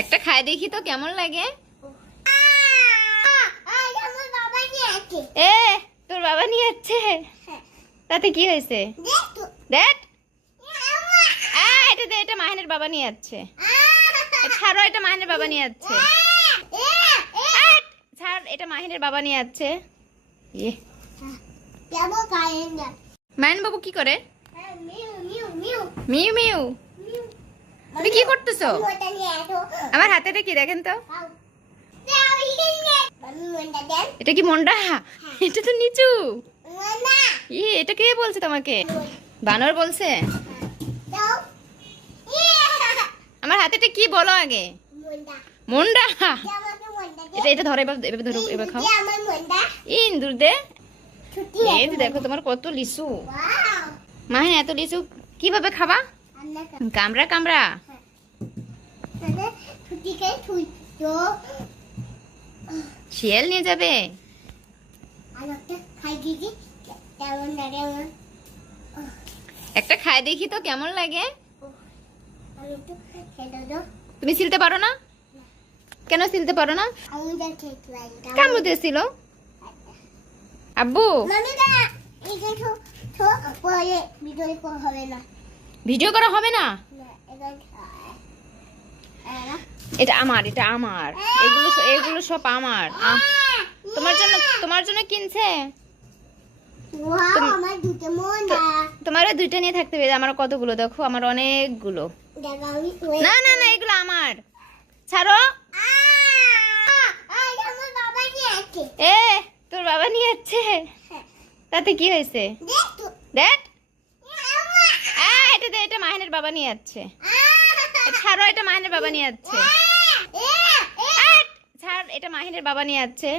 একটা খায় দেখি তো কেমন লাগে। এ তোর বাবা নিয়ে যাচ্ছে, তাতে কি হয়েছে? দেখ এটা দে, এটা মাহিনের বাবা নিয়ে যাচ্ছে। ছাড়ো, এটা মাহিনের বাবা নিয়ে যাচ্ছে। ছাড়, এটা মাহিনের বাবা নিয়ে যাচ্ছে। মাহিন বাবু কি করে? মিউ মিউ, তুমি কি করতেছো? আমার হাতেটা কি দেখেন তো? এটা কি মন্ডা? এটা তো নিচু। এটা কে বলছে তোমাকে? বানর বলছে? আমার হাতেটা কি বলো আগে? মন্ডা। এটা ধরো, এবার ধরো, এবার খাও। ইন্দুর দে। এই দেখো তোমার কত লিচু। মাহিন এত লিচু কিভাবে খাবা? কামড়া কামড়া। শিয়াল নিয়ে যাবে। একটা খায় দেখি তো কেমন লাগে। তুমি ছিলতে পারো না? কেন ছিলতে পারো না? কামড় দিয়েছিল আব্বু। ভিডিও করা হবে না। এটা আমার, এটা আমার। এগুলো সব আমার। তোমার জন্য কিনছে। তোমার দুইটা নিয়ে থাকতে হবে। আমার কতগুলো দেখো, আমার অনেকগুলো। না না না, এগুলো আমার। ছাড়ো। এ তোর বাবা নিয়ে যাচ্ছে, তাতে কি হয়েছে? দেখ এটা দে, এটা মাহিনের বাবা নিয়ে যাচ্ছে। ছাড়ো, এটা মাহিনের বাবা নিয়ে যাচ্ছে। ছাড়, এটা মাহিনের বাবা নিয়ে যাচ্ছে।